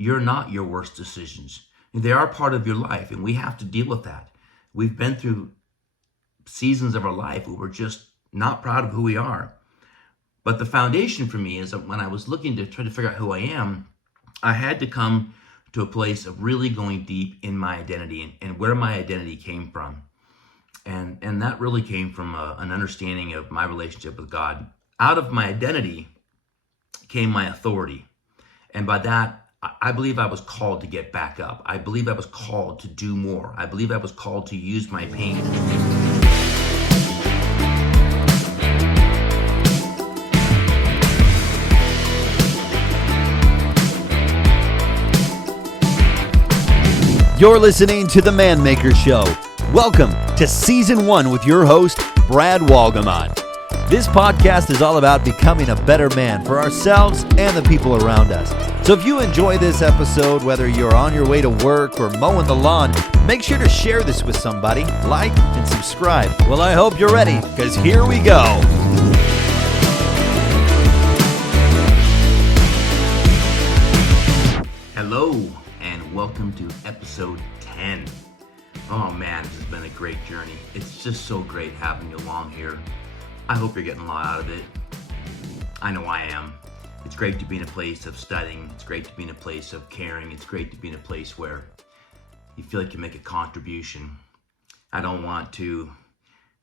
you're not your worst decisions. They are part of your life, and we have to deal with that. We've been through seasons of our life where we're just not proud of who we are. But the foundation for me is that when I was looking to try to figure out who I am, I had to come to a place of really going deep in my identity and where my identity came from. And that really came from an understanding of my relationship with God. Out of my identity came my authority. And by that, I believe I was called to get back up. I believe I was called to do more. I believe I was called to use my pain. You're listening to The Man Maker Show. Welcome to Season 1 with your host, Brad Wolgamott. This podcast is all about becoming a better man for ourselves and the people around us. So if you enjoy this episode, whether you're on your way to work or mowing the lawn, make sure to share this with somebody, like, and subscribe. Well, I hope you're ready, because here we go. Hello, and welcome to episode 10. Oh man, this has been a great journey. It's just so great having you along here. I hope you're getting a lot out of it. I know I am. It's great to be in a place of studying. It's great to be in a place of caring. It's great to be in a place where you feel like you make a contribution. I don't want to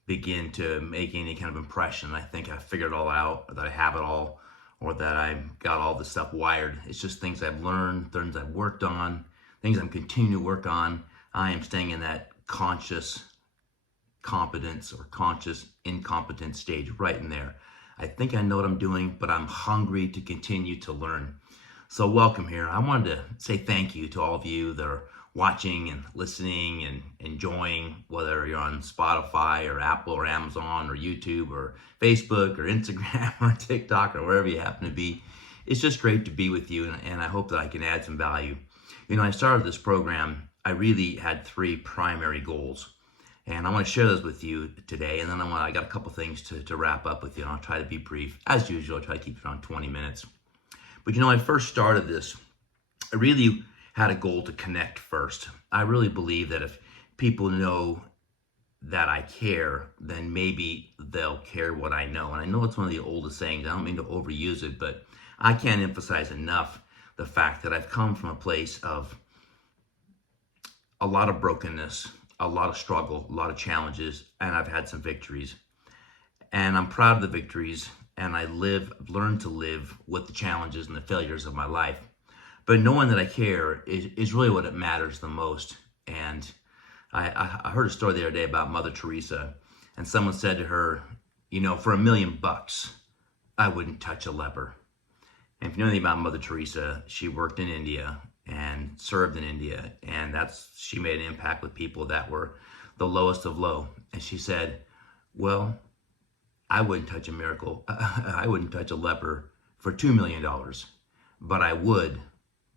begin to make any kind of impression. I think I figured it all out, or that I have it all, or that I've got all this stuff wired. It's just things I've learned, things I've worked on, things I'm continuing to work on. I am staying in that conscious competence or conscious incompetence stage right in there. I think I know what I'm doing, but I'm hungry to continue to learn. So welcome here. I wanted to say thank you to all of you that are watching and listening and enjoying, whether you're on Spotify or Apple or Amazon or YouTube or Facebook or Instagram or TikTok or wherever you happen to be. It's just great to be with you, and I hope that I can add some value. You know, I started this program, I really had 3 primary goals. And I want to share those with you today. And then I got a couple things to wrap up with you. And I'll try to be brief. As usual, I'll try to keep it around 20 minutes. But you know, when I first started this, I really had a goal to connect first. I really believe that if people know that I care, then maybe they'll care what I know. And I know it's one of the oldest sayings. I don't mean to overuse it, but I can't emphasize enough the fact that I've come from a place of a lot of brokenness, a lot of struggle, a lot of challenges, and I've had some victories. And I'm proud of the victories, and I've learned to live with the challenges and the failures of my life. But knowing that I care is really what it matters the most. And I heard a story the other day about Mother Teresa, and someone said to her, you know, for $1 million, I wouldn't touch a leper. And if you know anything about Mother Teresa, she worked in India and served in India, and she made an impact with people that were the lowest of low. And she said, well, I wouldn't touch I wouldn't touch a leper for $2 million, but I would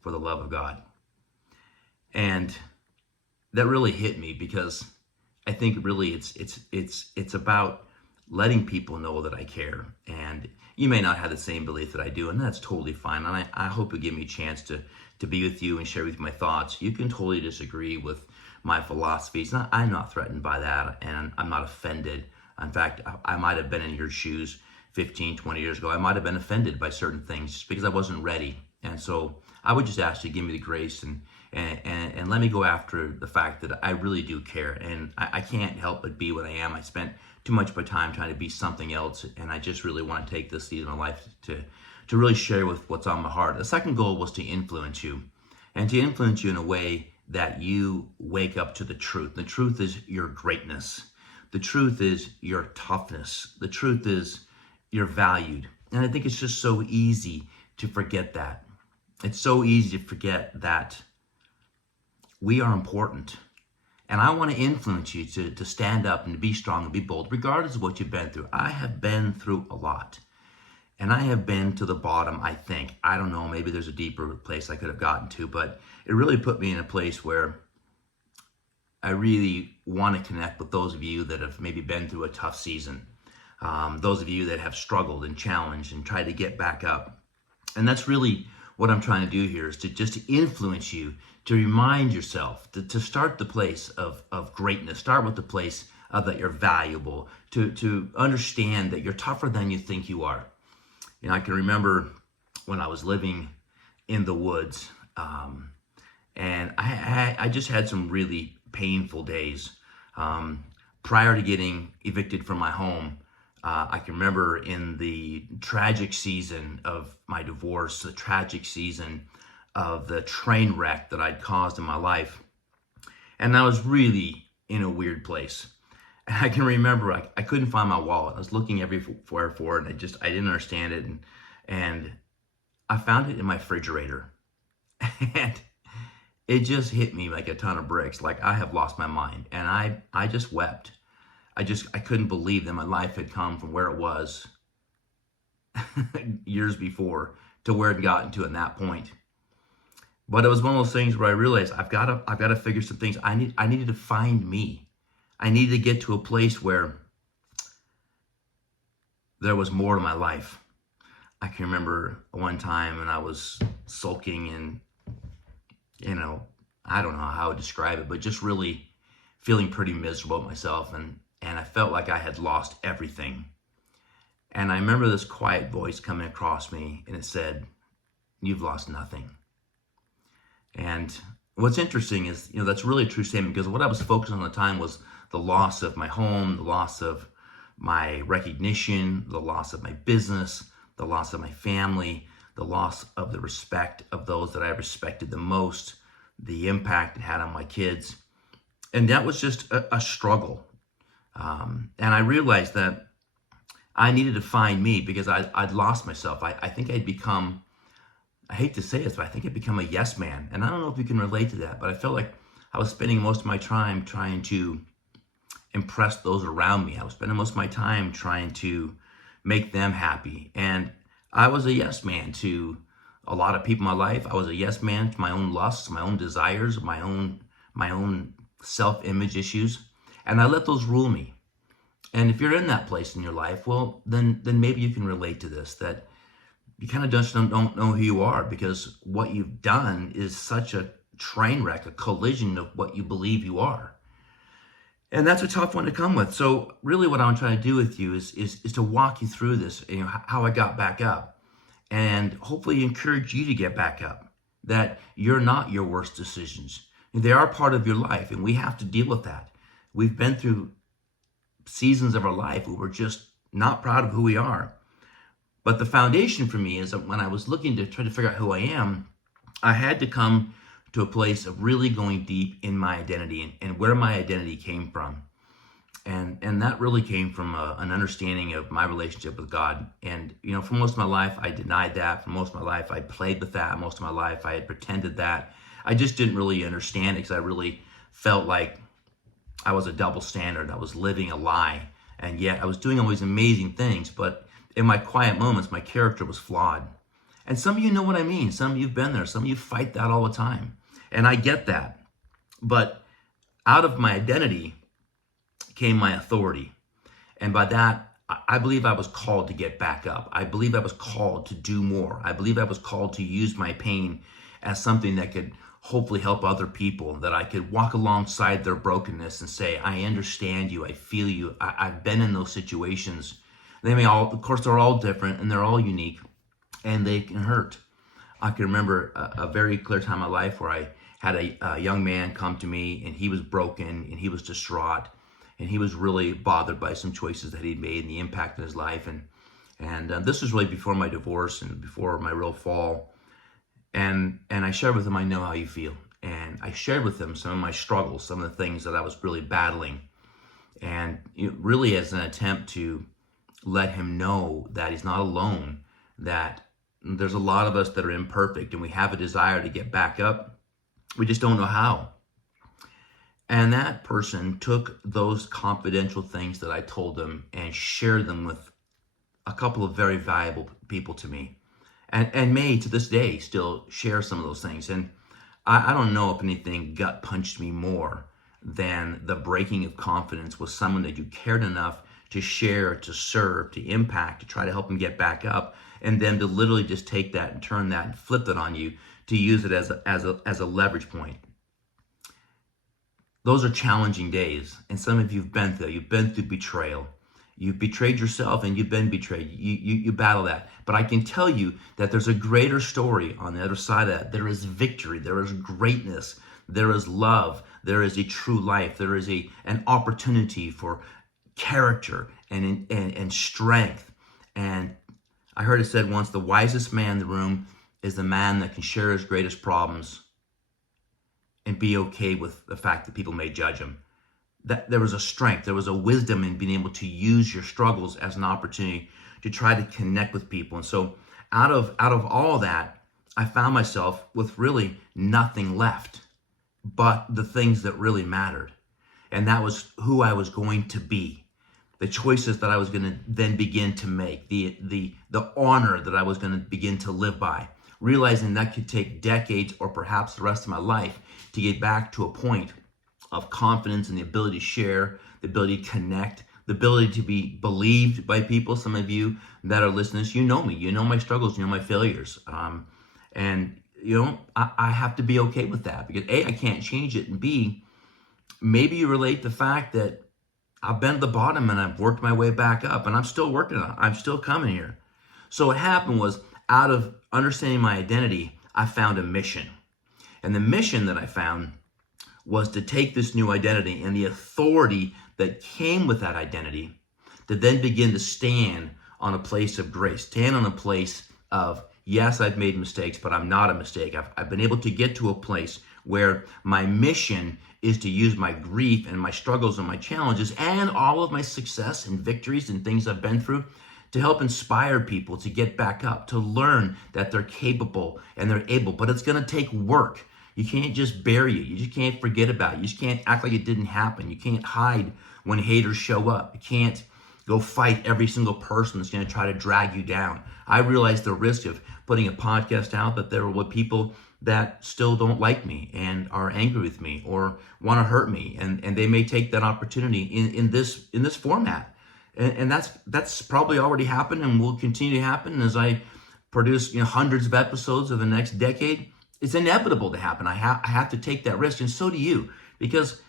for the love of God. And that really hit me, because I think really it's about letting people know that I care. And you may not have the same belief that I do, and that's totally fine. And I hope you give me a chance to be with you and share with you my thoughts. You can totally disagree with my philosophies. I'm not threatened by that, and I'm not offended. In fact, I might have been in your shoes 15, 20 years ago. I might have been offended by certain things just because I wasn't ready. And so I would just ask you to give me the grace and let me go after the fact that I really do care. And I can't help but be what I am. I spent too much of my time trying to be something else, and I just really want to take this season of life to really share with what's on my heart. The second goal was to influence you, and to influence you in a way that you wake up to the truth. The truth is your greatness. The truth is your toughness. The truth is you're valued. And I think it's just so easy to forget that. It's so easy to forget that we are important. And I want to influence you to stand up and to be strong and be bold, regardless of what you've been through. I have been through a lot. And I have been to the bottom, I think. I don't know, maybe there's a deeper place I could have gotten to, but it really put me in a place where I really want to connect with those of you that have maybe been through a tough season. Those of you that have struggled and challenged and tried to get back up. And that's really what I'm trying to do here is to influence you, to remind yourself, to start the place of greatness. Start with the place of that you're valuable, to understand that you're tougher than you think you are. I can remember when I was living in the woods, and I just had some really painful days. Prior to getting evicted from my home, I can remember in the tragic season of my divorce, the tragic season of the train wreck that I'd caused in my life. And I was really in a weird place. And I can remember I couldn't find my wallet. I was looking everywhere for it, and I didn't understand it. And I found it in my refrigerator. And it just hit me like a ton of bricks. Like, I have lost my mind. And I just wept. I couldn't believe that my life had come from where it was years before to where it had gotten to at that point. But it was one of those things where I realized I've got to figure some things. I needed to find me. I needed to get to a place where there was more to my life. I can remember one time when I was sulking and, I don't know how I would describe it, but just really feeling pretty miserable about myself. And I felt like I had lost everything. And I remember this quiet voice coming across me, and it said, "You've lost nothing." And what's interesting is, that's really a true statement, because what I was focused on at the time was the loss of my home, the loss of my recognition, the loss of my business, the loss of my family, the loss of the respect of those that I respected the most, the impact it had on my kids. And that was just a struggle. And I realized that I needed to find me, because I'd lost myself. I think I'd become, I hate to say this, but I think I'd become a yes man. And I don't know if you can relate to that, but I felt like I was spending most of my time trying to impress those around me. I was spending most of my time trying to make them happy. And I was a yes man to a lot of people in my life. I was a yes man to my own lusts, my own desires, my own self-image issues. And I let those rule me. And if you're in that place in your life, well, then maybe you can relate to this, that you kind of just don't know who you are, because what you've done is such a train wreck, a collision of what you believe you are. And that's a tough one to come with. So really what I'm trying to do with you is to walk you through this, how I got back up, and hopefully encourage you to get back up, that you're not your worst decisions. They are part of your life, and we have to deal with that. We've been through seasons of our life where we're just not proud of who we are. But the foundation for me is that when I was looking to try to figure out who I am, I had to come to a place of really going deep in my identity and where my identity came from. And that really came from an understanding of my relationship with God. And, for most of my life, I denied that. For most of my life, I played with that. Most of my life, I had pretended that. I just didn't really understand it, because I really felt like I was a double standard. I was living a lie. And yet I was doing all these amazing things. But in my quiet moments, my character was flawed. And some of you know what I mean. Some of you have been there. Some of you fight that all the time. And I get that. But out of my identity came my authority. And by that, I believe I was called to get back up. I believe I was called to do more. I believe I was called to use my pain as something that could hopefully help other people, that I could walk alongside their brokenness and say, I understand you, I feel you, I've been in those situations. They may all, of course, they're all different and they're all unique, and they can hurt. I can remember a very clear time in my life where I had a young man come to me, and he was broken and he was distraught, and he was really bothered by some choices that he'd made and the impact in his life. And this was really before my divorce and before my real fall. And I shared with him, I know how you feel. And I shared with him some of my struggles, some of the things that I was really battling. And really as an attempt to let him know that he's not alone, that there's a lot of us that are imperfect and we have a desire to get back up. We just don't know how. And that person took those confidential things that I told them and shared them with a couple of very valuable people to me. And may, to this day, still share some of those things. And I don't know if anything gut punched me more than the breaking of confidence with someone that you cared enough to share, to serve, to impact, to try to help them get back up. and them to literally just take that and turn that and flip it on you to use it as a leverage point. Those are challenging days, and some of you've been through betrayal. You've betrayed yourself and you've been betrayed. You battle that. But I can tell you that there's a greater story on the other side of that. There is victory. There is greatness. There is love. There is a true life. There is an opportunity for character and strength. And I heard it said once, the wisest man in the room is the man that can share his greatest problems and be okay with the fact that people may judge him. That there was a strength, there was a wisdom in being able to use your struggles as an opportunity to try to connect with people. And so out of all that, I found myself with really nothing left but the things that really mattered. And that was who I was going to be, the choices that I was going to then begin to make, the honor that I was going to begin to live by, realizing that could take decades or perhaps the rest of my life to get back to a point of confidence and the ability to share, the ability to connect, the ability to be believed by people. Some of you that are listeners, you know me, you know my struggles, you know my failures. And I have to be okay with that because A, I can't change it, and B, maybe you relate the fact that I've been at the bottom and I've worked my way back up and I'm still working on it. I'm still coming here. So what happened was, out of understanding my identity, I found a mission. And the mission that I found was to take this new identity and the authority that came with that identity to then begin to stand on a place of grace, stand on a place of, yes, I've made mistakes, but I'm not a mistake. I've been able to get to a place where my mission is to use my grief and my struggles and my challenges and all of my success and victories and things I've been through to help inspire people to get back up, to learn that they're capable and they're able, but it's going to take work. You can't just bury it. You just can't forget about it. You just can't act like it didn't happen. You can't hide when haters show up. You can't go fight every single person that's going to try to drag you down. I realized the risk of putting a podcast out that there were people that still don't like me and are angry with me or want to hurt me, and they may take that opportunity in this format. And that's probably already happened and will continue to happen as I produce hundreds of episodes of the next decade. It's inevitable to happen. I have to take that risk, and so do you, because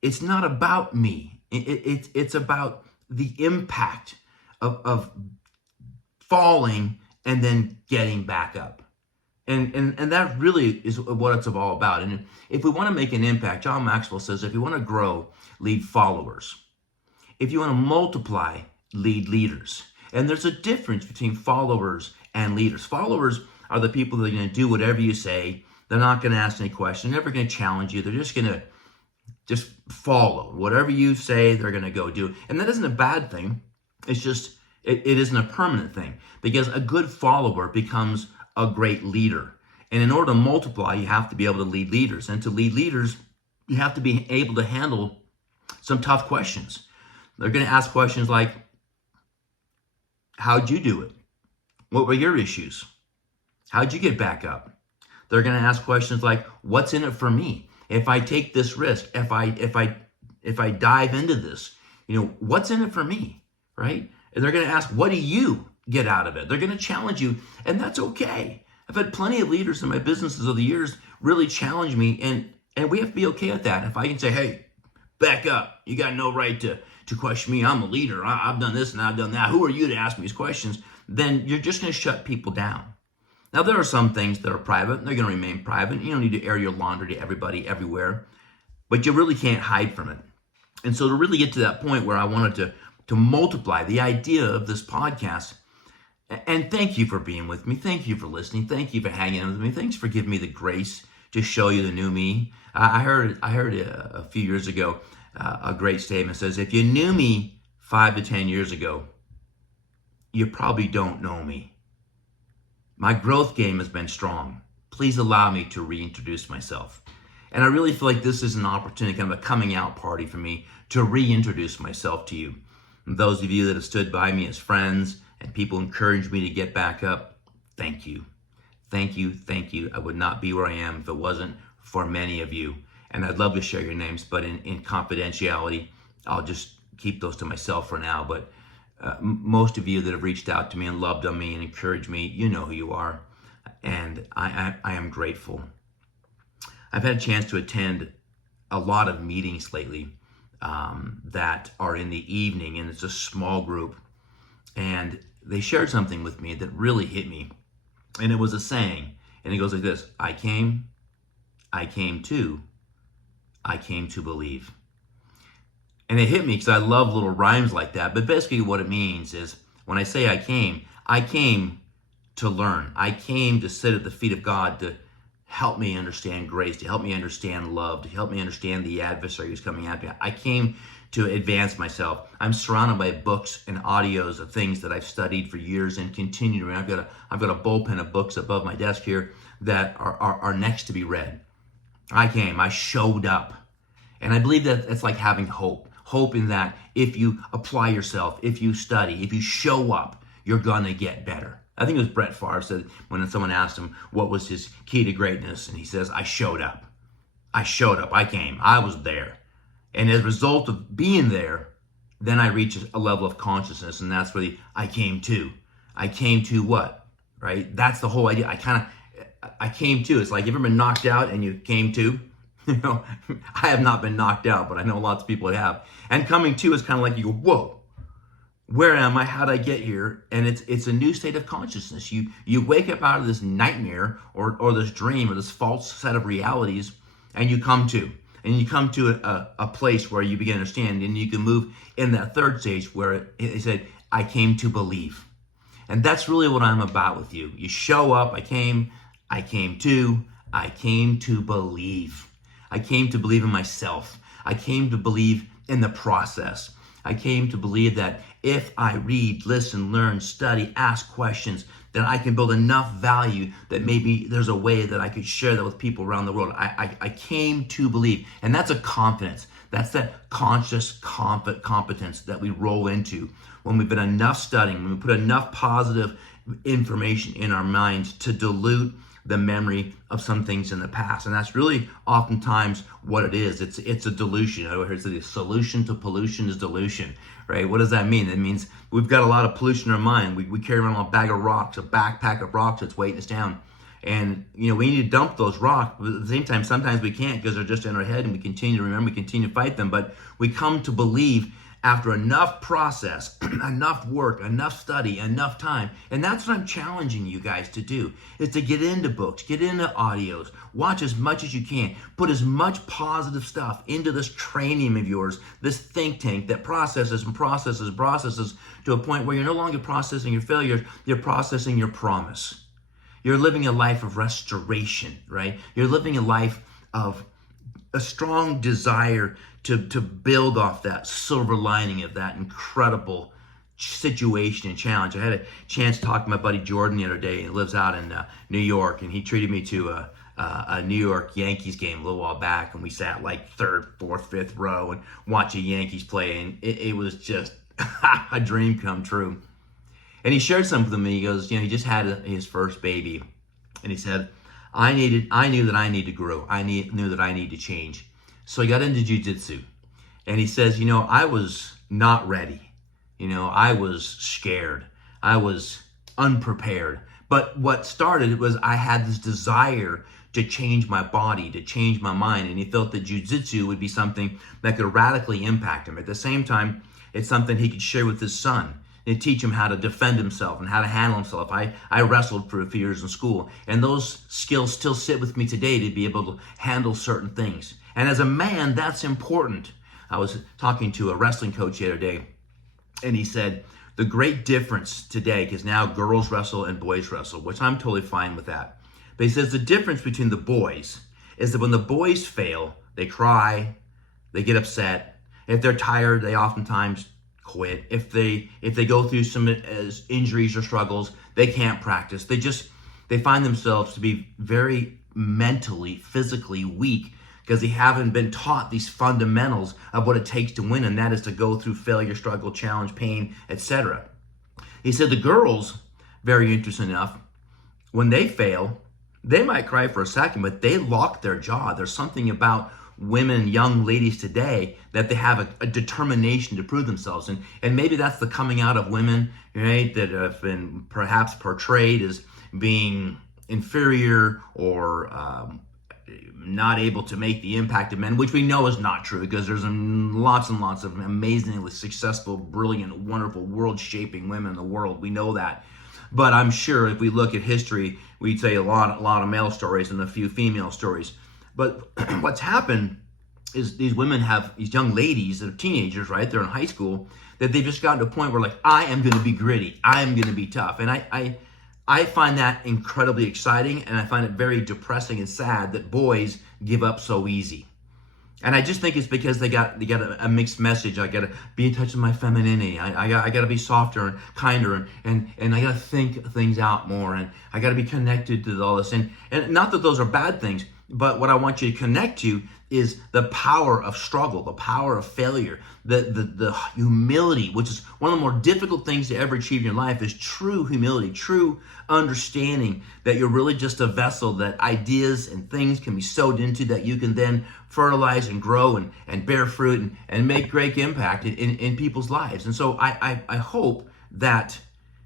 it's not about me. It's about the impact of falling and then getting back up. And that really is what it's all about. And if we want to make an impact, John Maxwell says, if you want to grow, lead followers. If you want to multiply, lead leaders. And there's a difference between followers and leaders. Followers are the people that are going to do whatever you say. They're not going to ask any questions. They're never going to challenge you. They're just going to just follow. Whatever you say, they're going to go do. And that isn't a bad thing. It's just, it isn't a permanent thing, because a good follower becomes a great leader. And in order to multiply, you have to be able to lead leaders. And to lead leaders, you have to be able to handle some tough questions. They're going to ask questions like, how'd you do it? What were your issues? How'd you get back up? They're going to ask questions like, what's in it for me? If I take this risk, if I dive into this, what's in it for me, right? And they're going to ask, what do you get out of it? They're going to challenge you, and that's okay. I've had plenty of leaders in my businesses over the years really challenge me, and we have to be okay with that. If I can say, hey, back up. You got no right to question me. I'm a leader. I've done this and I've done that. Who are you to ask me these questions? Then you're just going to shut people down. Now, there are some things that are private, and they're going to remain private. You don't need to air your laundry to everybody, everywhere, but you really can't hide from it. And so to really get to that point where I wanted to multiply the idea of this podcast, and thank you for being with me. Thank you for listening. Thank you for hanging out with me. Thanks for giving me the grace to show you the new me. I heard a few years ago, a great statement says, if you knew me 5 to 10 years ago, you probably don't know me. My growth game has been strong. Please allow me to reintroduce myself. And I really feel like this is an opportunity, kind of a coming out party for me to reintroduce myself to you. And those of you that have stood by me as friends and people encouraged me to get back up, thank you. Thank you, thank you. I would not be where I am if it wasn't for many of you. And I'd love to share your names, but in confidentiality, I'll just keep those to myself for now. But Most of you that have reached out to me and loved on me and encouraged me, you know who you are. And I am grateful. I've had a chance to attend a lot of meetings lately that are in the evening, and it's a small group. And they shared something with me that really hit me. And it was a saying. And it goes like this: I came to believe. And it hit me because I love little rhymes like that. But basically what it means is, when I say I came to learn. I came to sit at the feet of God to help me understand grace, to help me understand love, to help me understand the adversary who's coming at me. I came to advance myself. I'm surrounded by books and audios of things that I've studied for years and continue to read. I've got a bullpen of books above my desk here that are next to be read. I showed up. And I believe that it's like having hope. Hope in that if you apply yourself, if you study, if you show up, you're gonna get better. I think it was Brett Favre said when someone asked him what was his key to greatness, and he says, I showed up. I came, I was there. And as a result of being there, then I reach a level of consciousness, and that's where I came to. I came to what, right? That's the whole idea. I came to. It's like, you ever been knocked out and you came to? You know, I have not been knocked out, but I know lots of people that have. And coming to is kind of like you go, whoa, where am I? How'd I get here? And it's a new state of consciousness. You wake up out of this nightmare or this dream or this false set of realities, and you come to. And you come to a place where you begin to understand, and you can move in that third stage where it said, I came to believe. And that's really what I'm about with you. You show up, I came to believe. I came to believe in myself. I came to believe in the process. I came to believe that if I read, listen, learn, study, ask questions, then I can build enough value that maybe there's a way that I could share that with people around the world. I came to believe. And that's a confidence. That's that conscious competence that we roll into when we've been enough studying, when we put enough positive information in our minds to dilute the memory of some things in the past. And that's really oftentimes what it is. It's a dilution. I heard the solution to pollution is dilution, right? What does that mean? It means we've got a lot of pollution in our mind. We carry around a bag of rocks, a backpack of rocks that's weighing us down. And, we need to dump those rocks. But at the same time, sometimes we can't because they're just in our head, and we continue to remember, we continue to fight them. But we come to believe after enough process, enough work, enough study, enough time. And that's what I'm challenging you guys to do, is to get into books, get into audios, watch as much as you can, put as much positive stuff into this training of yours, this think tank that processes to a point where you're no longer processing your failures, you're processing your promise. You're living a life of restoration, right? You're living a life of a strong desire to build off that silver lining of that incredible situation and challenge. I had a chance to talk to my buddy Jordan the other day. He lives out in New York, and he treated me to a New York Yankees game a little while back, and we sat like third, fourth, fifth row and watched the Yankees play, and it was just a dream come true. And he shared something with me. He goes, he just had his first baby, and he said, I knew that I need to grow. I knew that I need to change. So he got into jiu-jitsu, and he says, I was not ready. I was scared. I was unprepared. But what started was I had this desire to change my body, to change my mind, and he felt that jiu-jitsu would be something that could radically impact him. At the same time, it's something he could share with his son and teach him how to defend himself and how to handle himself. I wrestled for a few years in school, and those skills still sit with me today to be able to handle certain things. And as a man, that's important. I was talking to a wrestling coach the other day, and he said, the great difference today, because now girls wrestle and boys wrestle, which I'm totally fine with that. But he says the difference between the boys is that when the boys fail, they cry, they get upset. If they're tired, they oftentimes quit. If they go through some injuries or struggles, they can't practice. They find themselves to be very mentally, physically weak because they haven't been taught these fundamentals of what it takes to win, and that is to go through failure, struggle, challenge, pain, etc. He said the girls, very interesting enough, when they fail, they might cry for a second, but they lock their jaw. There's something about women, young ladies today, that they have a determination to prove themselves. And maybe that's the coming out of women, right, that have been perhaps portrayed as being inferior or not able to make the impact of men, which we know is not true, because there's lots and lots of amazingly successful, brilliant, wonderful, world-shaping women in the world. We know that. But I'm sure if we look at history, we'd say a lot of male stories and a few female stories. But what's happened is these women have, these young ladies that are teenagers, right? They're in high school, that they've just gotten to a point where, like, I am going to be gritty. I am going to be tough. And I find that incredibly exciting, and I find it very depressing and sad that boys give up so easy. And I just think it's because they got a mixed message. I got to be in touch with my femininity. I got to be softer and kinder, and I got to think things out more, and I got to be connected to all this. And not that those are bad things, but what I want you to connect to is the power of struggle, the power of failure, the humility, which is one of the more difficult things to ever achieve in your life, is true humility, true understanding that you're really just a vessel, that ideas and things can be sowed into, that you can then fertilize and grow and bear fruit and make great impact in people's lives. And so I hope that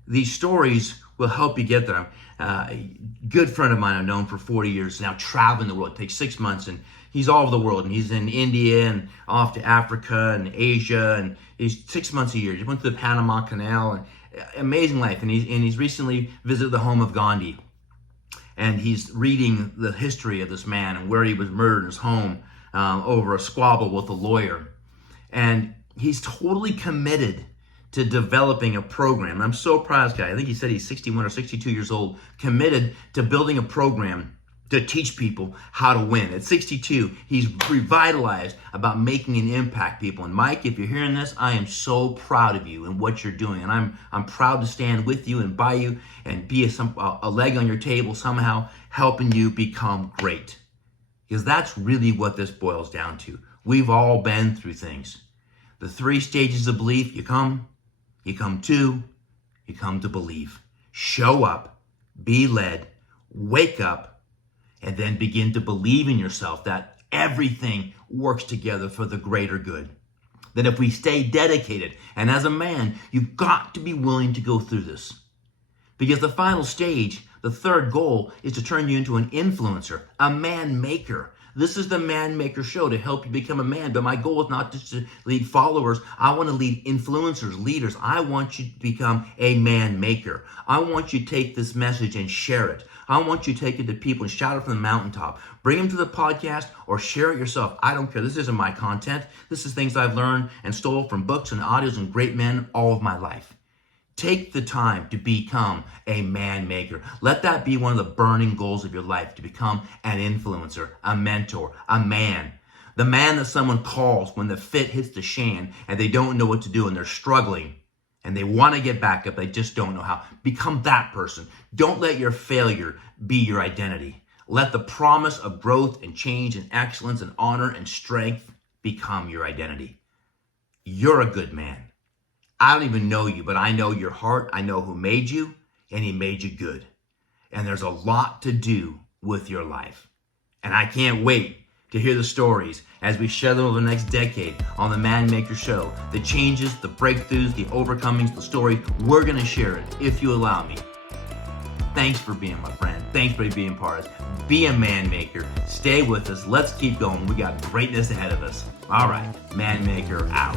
these stories will help you get there. A good friend of mine I've known for 40 years, now traveling the world. It takes 6 months, and he's all over the world, and he's in India and off to Africa and Asia, and he's 6 months a year. He went to the Panama Canal, and amazing life. And he's recently visited the home of Gandhi, and he's reading the history of this man and where he was murdered in his home over a squabble with a lawyer. And he's totally committed to developing a program. I'm so proud of this guy. I think he said he's 61 or 62 years old, committed to building a program to teach people how to win. At 62, he's revitalized about making an impact, people. And Mike, if you're hearing this, I am so proud of you and what you're doing. And I'm proud to stand with you and by you and be a leg on your table, somehow helping you become great. Because that's really what this boils down to. We've all been through things. The 3 stages of belief: you come to believe. Show up, be led, wake up, and then begin to believe in yourself that everything works together for the greater good. That if we stay dedicated, and as a man, you've got to be willing to go through this. Because the final stage, the third goal, is to turn you into an influencer, a man maker. This is the Man Maker Show, to help you become a man. But my goal is not just to lead followers. I want to lead influencers, leaders. I want you to become a man maker. I want you to take this message and share it. I want you to take it to people and shout it from the mountaintop. Bring them to the podcast or share it yourself. I don't care. This isn't my content. This is things I've learned and stole from books and audios and great men all of my life. Take the time to become a man maker. Let that be one of the burning goals of your life, to become an influencer, a mentor, a man. The man that someone calls when the fit hits the shan and they don't know what to do and they're struggling and they want to get back up, they just don't know how. Become that person. Don't let your failure be your identity. Let the promise of growth and change and excellence and honor and strength become your identity. You're a good man. I don't even know you, but I know your heart. I know who made you, and he made you good. And there's a lot to do with your life. And I can't wait to hear the stories as we share them over the next decade on the Man Maker Show. The changes, the breakthroughs, the overcomings, the story. We're going to share it if you allow me. Thanks for being my friend. Thanks for being part of it. Be a man maker. Stay with us. Let's keep going. We got greatness ahead of us. All right, Man Maker out.